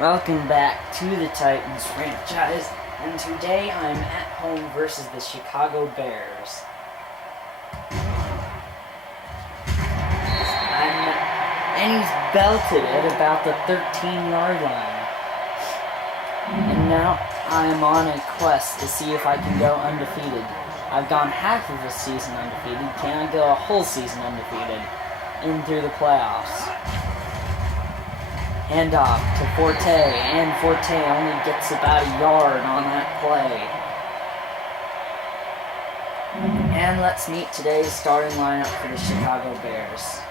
Welcome back to the Titans franchise, and today I'm at home versus the Chicago Bears. And he's belted at about the 13-yard line. And now I'm on a quest to see if I can go undefeated. I've gone half of a season undefeated. Can I go a whole season undefeated in through the playoffs? Hand off to Forte, and Forte only gets about a yard on that play. And let's meet today's starting lineup for the Chicago Bears.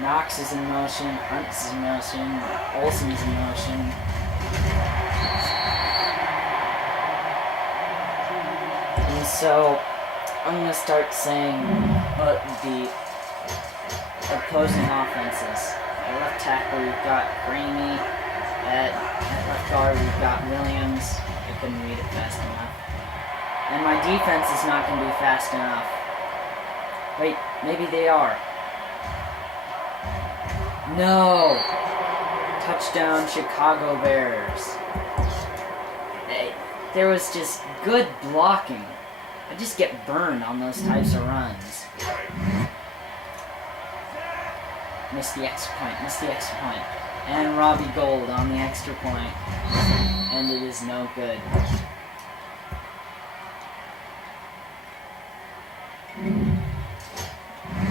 Knox is in motion, Hunt is in motion, Olsen is in motion. And so, I'm going to start saying what the opposing offenses. At left tackle, we've got Gramey. At left guard, we've got Williams. I couldn't read it fast enough. And my defense is not going to be fast enough. Wait, maybe they are. No! Touchdown, Chicago Bears. There was just good blocking. I just get burned on those types of runs. Missed the extra point. And Robbie Gould on the extra point. And it is no good.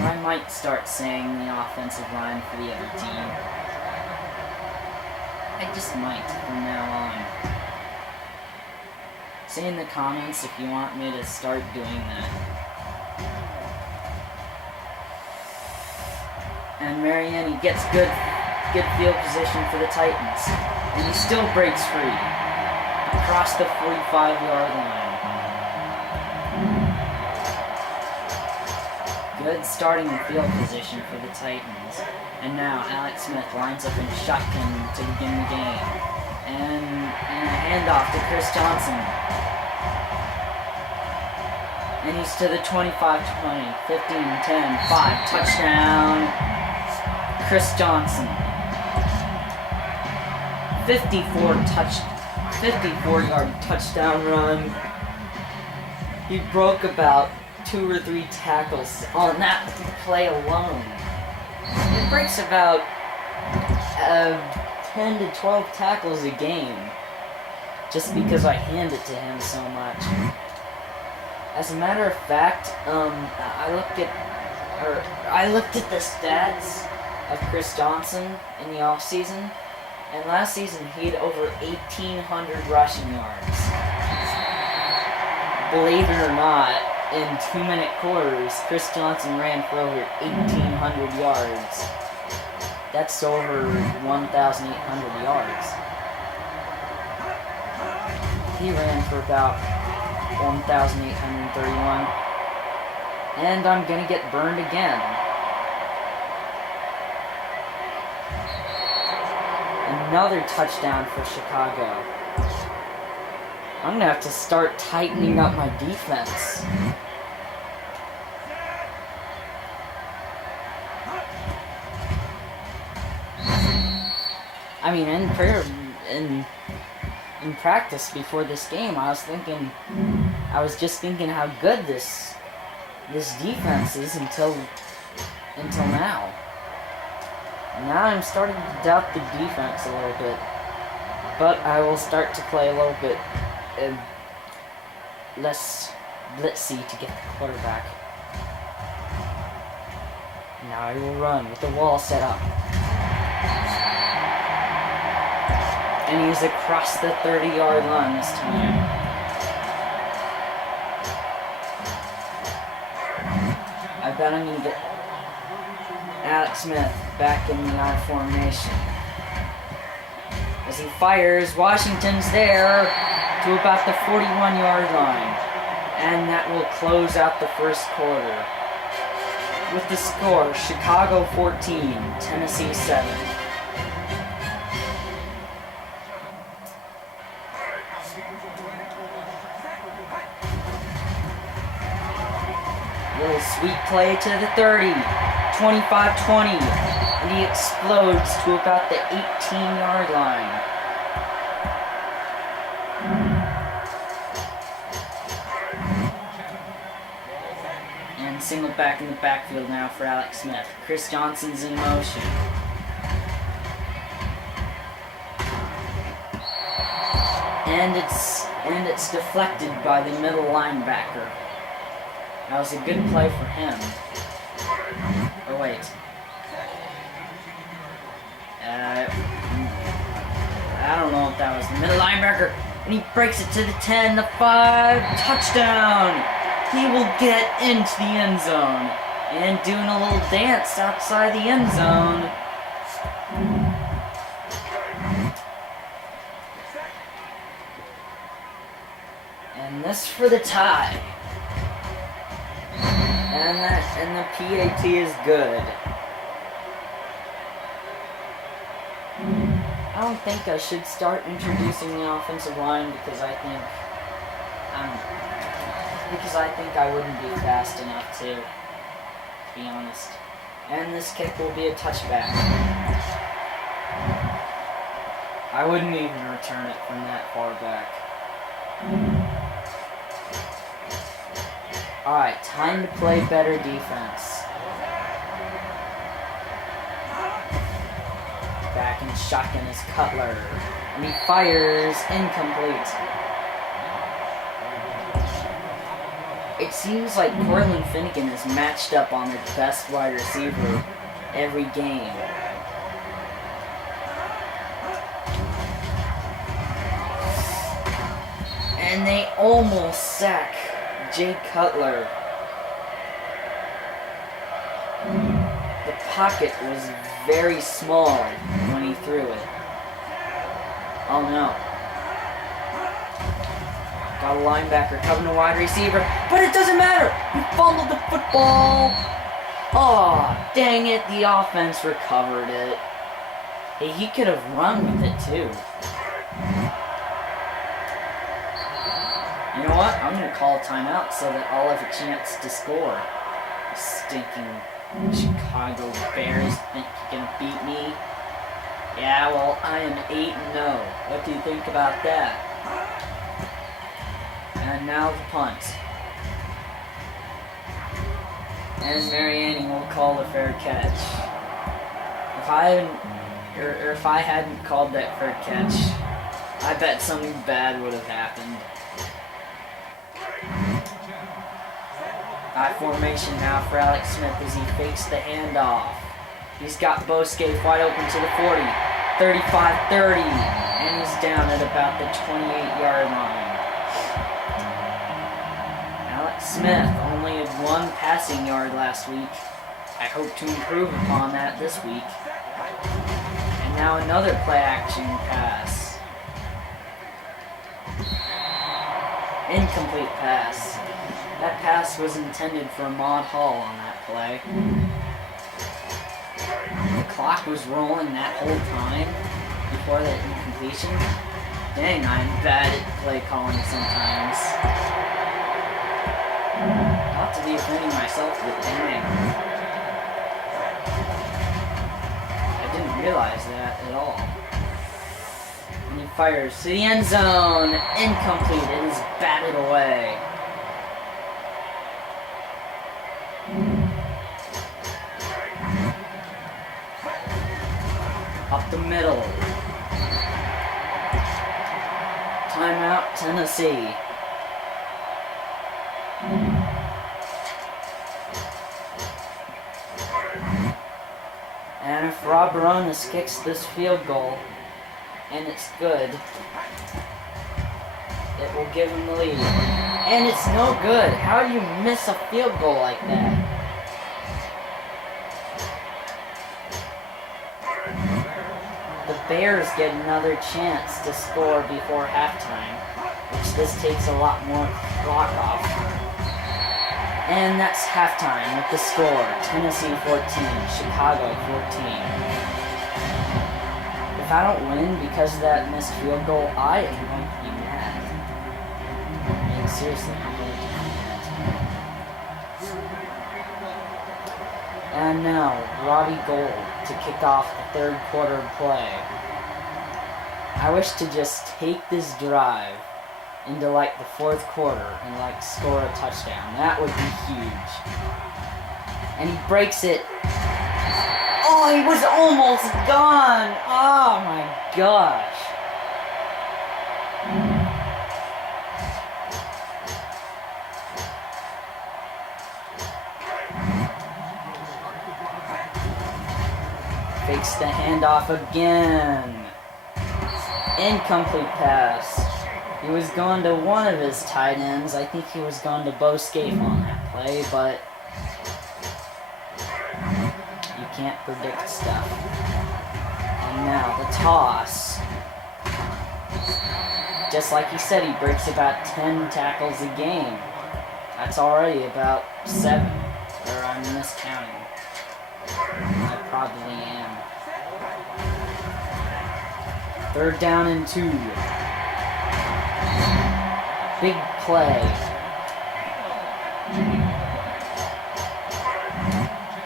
I might start saying the offensive line for the other team. I just might from now on. Say in the comments if you want me to start doing that. And Mariani gets good field position for the Titans. And he still breaks free. Across the 45-yard line. Good starting field position for the Titans. And now Alex Smith lines up in shotgun to begin the game. And a handoff to Chris Johnson. And he's to the 25-20, 15-10, 5, touchdown. Chris Johnson. 54-yard touchdown run. He broke about 2 or 3 tackles on that play alone. He breaks about 10 to 12 tackles a game just because I hand it to him so much. As a matter of fact, I looked at the stats of Chris Johnson in the offseason, and last season he had over 1,800 rushing yards. Believe it or not, in 2-minute quarters, Chris Johnson ran for over 1,800 yards. That's over 1,800 yards. He ran for about 1,831. And I'm gonna get burned again. Another touchdown for Chicago. I'm gonna have to start tightening up my defense. I mean, in practice before this game, I was just thinking how good this defense is until now. Now I'm starting to doubt the defense a little bit, but I will start to play a little bit less blitzy to get the quarterback. Now I will run with the wall set up. And he's across the 30-yard line this time. I bet I'm going to get Alex Smith back in the I formation. As he fires, Washington's there to about the 41-yard line. And that will close out the first quarter. With the score, Chicago 14, Tennessee 7. Little sweet play to the 30. 25-20. And he explodes to about the 18-yard line. And single back in the backfield now for Alex Smith. Chris Johnson's in motion. And it's deflected by the middle linebacker. That was a good play for him. Oh wait. I don't know if that was the middle linebacker. And he breaks it to the 10, the 5, touchdown! He will get into the end zone. And doing a little dance outside the end zone. And this for the tie. And the PAT is good. I don't think I should start introducing the offensive line because I think I wouldn't be fast enough to be honest. And this kick will be a touchback. I wouldn't even return it from that far back. Alright, time to play better defense. Back in shotgun is Cutler. And he fires incomplete. It seems like Cortland Finnegan is matched up on their best wide receiver every game. And they almost sack Jay Cutler. The pocket was very small when he threw it. Oh no. Got a linebacker covering a wide receiver, but it doesn't matter! He fumbled the football! Aw, dang it, the offense recovered it. Hey, he could have run with it too. You know what? I'm gonna call a timeout so that I'll have a chance to score. You stinking Chicago Bears think you're gonna beat me? Yeah, well, I am 8-0. What do you think about that? And now the punt. And Mariani will call the fair catch. If I hadn't called that fair catch, I bet something bad would have happened. High formation now for Alex Smith as he fakes the handoff. He's got Boscape wide open to the 40, 35-30, and he's down at about the 28-yard line. Alex Smith only had 1 passing yard last week. I hope to improve upon that this week. And now another play-action pass. Incomplete pass. That pass was intended for Ahmad Hall on that play. The clock was rolling that whole time before that incompletion. Dang, I'm bad at play calling sometimes. Not to be offending myself, but dang. I didn't realize that at all. And he fires to the end zone. Incomplete. It is batted away. Up the middle. Timeout, Tennessee. And if Rob Baronis kicks this field goal, and it's good, it will give him the lead. And it's no good. How do you miss a field goal like that? The Bears get another chance to score before halftime, which this takes a lot more clock off. And that's halftime with the score, Tennessee 14, Chicago 14. If I don't win because of that missed field goal, I am going to be mad. I mean, seriously, I'm going to be mad. And now, Robbie Gould to kick off the third quarter play. I wish to just take this drive into like the fourth quarter and like score a touchdown. That would be huge. And he breaks it. Oh, he was almost gone. Oh my gosh. Fakes the handoff again. Incomplete pass. He was going to one of his tight ends. I think he was going to Bo Scaife on that play, but you can't predict stuff. And now the toss. Just like he said, he breaks about 10 tackles a game. That's already about 7. Or I'm miscounting. I probably am. 3rd down and 2. Big play.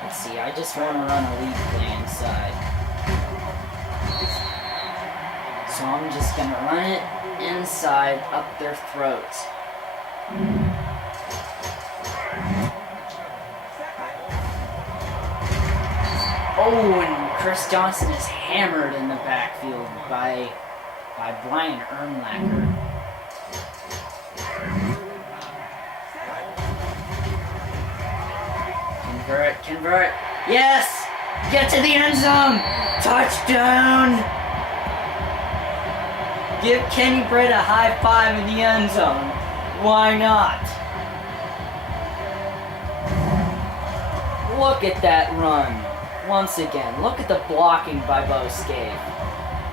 Let's see, I just want to run a lead play inside. So I'm just going to run it inside up their throats. Oh, and Chris Johnson is hammered in the backfield by Brian Urlacher. Convert. Yes! Get to the end zone! Touchdown! Give Kenny Britt a high five in the end zone. Why not? Look at that run. Once again, look at the blocking by Bo Scaife.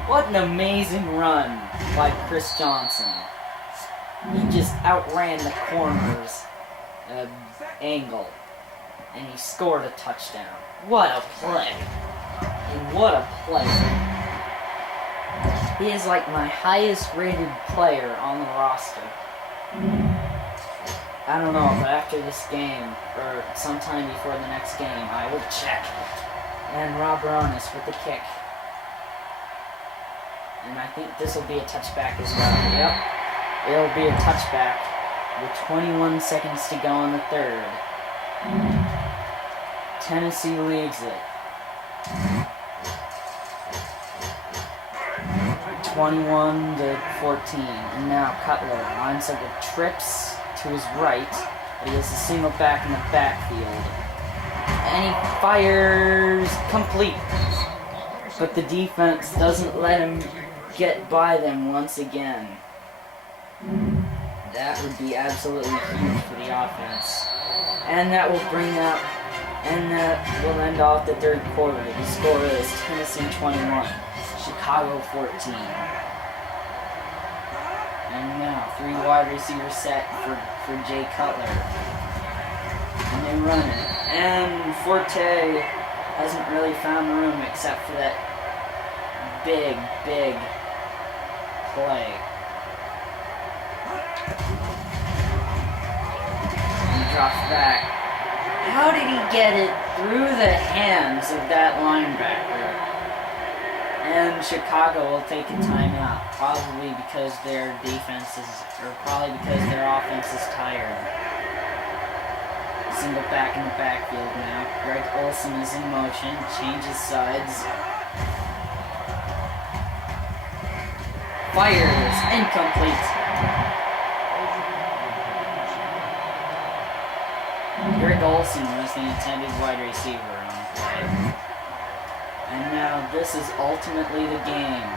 What an amazing run by Chris Johnson. He just outran the corner's angle. And he scored a touchdown. What a play. And what a play. He is like my highest rated player on the roster. I don't know, but after this game, or sometime before the next game, I will check. And Rob Baronis with the kick. And I think this will be a touchback as well. Yep. It'll be a touchback with 21 seconds to go in the third. Tennessee leads it. 21-14. And now Cutler lines up with trips to his right. But he has a single back in the backfield. And he fires complete. But the defense doesn't let him get by them once again. That would be absolutely huge for the offense. And that will bring up, and that will end off the third quarter. The score is Tennessee 21, Chicago 14. And now, 3 wide receiver set for Jay Cutler. And they run it. And Forte hasn't really found room except for that big play. He drops back. How did he get it through the hands of that linebacker? And Chicago will take a timeout, probably because their defense is, or probably because their offense is tired. Single back in the backfield now. Greg Olsen is in motion, changes sides. Fires, incomplete. Greg Olsen was the intended wide receiver on the play. And now this is ultimately the game.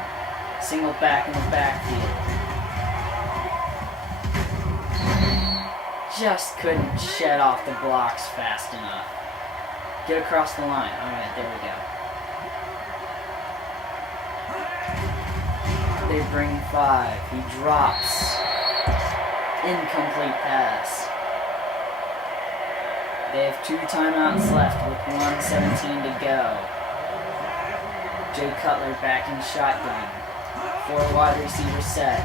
Single back in the backfield. Just couldn't shed off the blocks fast enough. Get across the line. Alright, there we go. They bring 5. He drops. Incomplete pass. They have 2 timeouts left with 1:17 to go. Jay Cutler back in shotgun. 4 wide receiver set.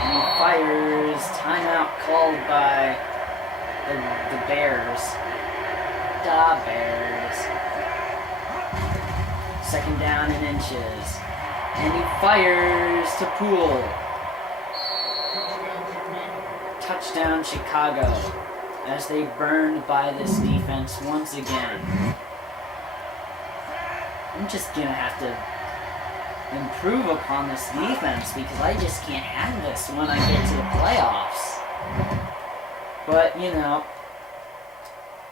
And he fires. Timeout called by the Bears. the Bears. Second down and inches. And he fires to Poole. Touchdown Chicago as they burned by this defense once again. I'm just gonna have to improve upon this defense because I just can't have this when I get to the playoffs. But, you know,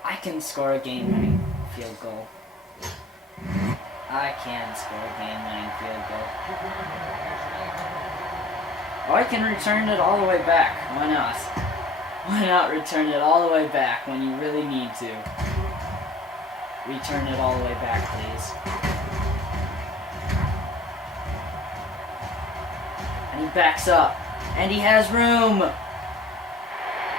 I can score a game-winning field goal. I can score a game-winning field goal. Or I can return it all the way back. Why not? Why not return it all the way back when you really need to? Return it all the way back, please. And he backs up. And he has room.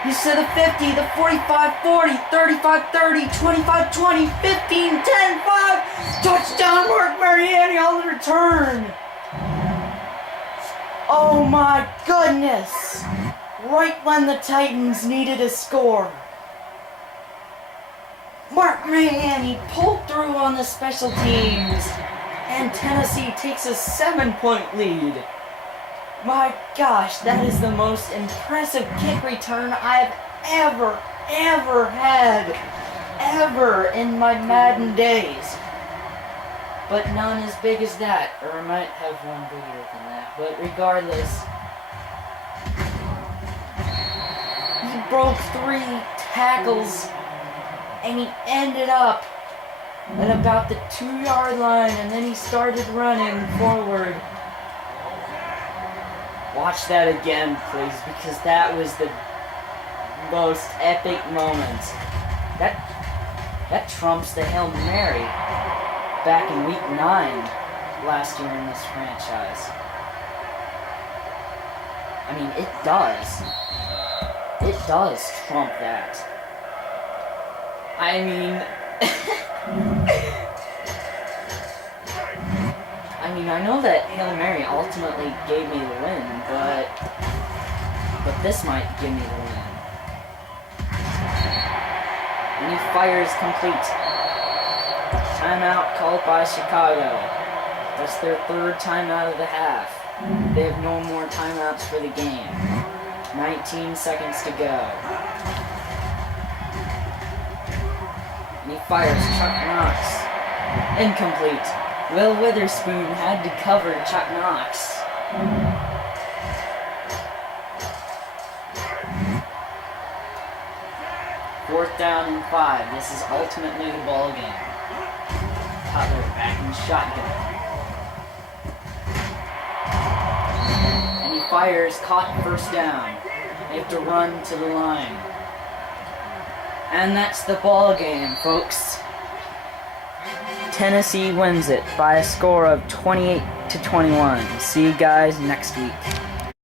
He's to the 50, the 45, 40, 35, 30, 25, 20, 15, 10, 5. Touchdown, Mark Mariani on the return. Oh my goodness. Right when the Titans needed a score. Mark Mariani pulled through on the special teams. And Tennessee takes a 7-point lead. My gosh, that is the most impressive kick return I've ever had. Ever in my Madden days. But none as big as that. Or I might have one bigger than that. But regardless, he broke 3 tackles. And he ended up at about the 2-yard line. And then he started running forward. Watch that again, please, because that was the most epic moment. That trumps the Hail Mary back in week 9 last year in this franchise. I mean, it does. It does trump that. I mean... I know that Hail Mary ultimately gave me the win, but this might give me the win. And he fires complete. Timeout called by Chicago. That's their 3rd timeout of the half. They have no more timeouts for the game. 19 seconds to go. And he fires Chuck Knox. Incomplete. Will Witherspoon had to cover Chuck Knox. Fourth down and 5. This is ultimately the ball game. Cutler back in shotgun. And he fires, caught first down. They have to run to the line. And that's the ball game, folks. Tennessee wins it by a score of 28-21. See you guys next week.